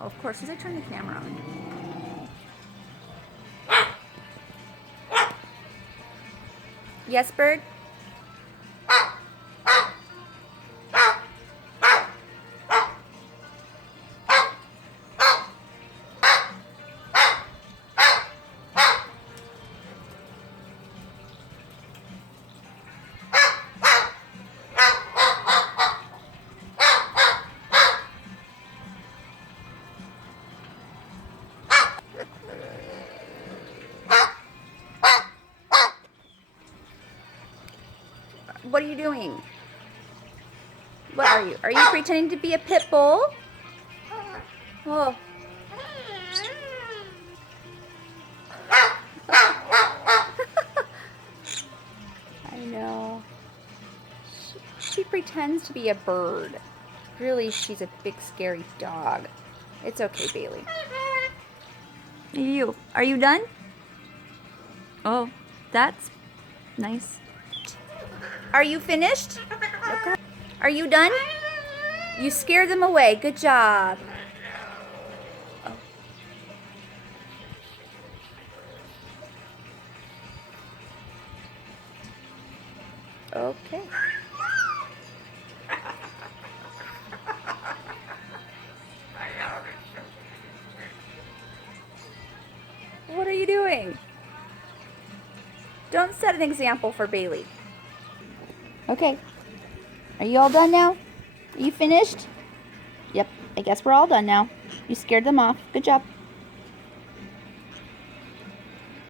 Oh, of course, since I turned the camera on. Yes, bird? What are you doing? What are you? Are you pretending to be a pit bull? Oh. I know. She pretends to be a bird. Really, she's a big scary dog. It's okay, Bailey. Are you done? Oh, that's nice. Are you finished? Are you done? You scared them away. Good job. Okay. What are you doing? Don't set an example for Bailey. Okay. Are you all done now? Are you finished? Yep, I guess we're all done now. You scared them off. Good job.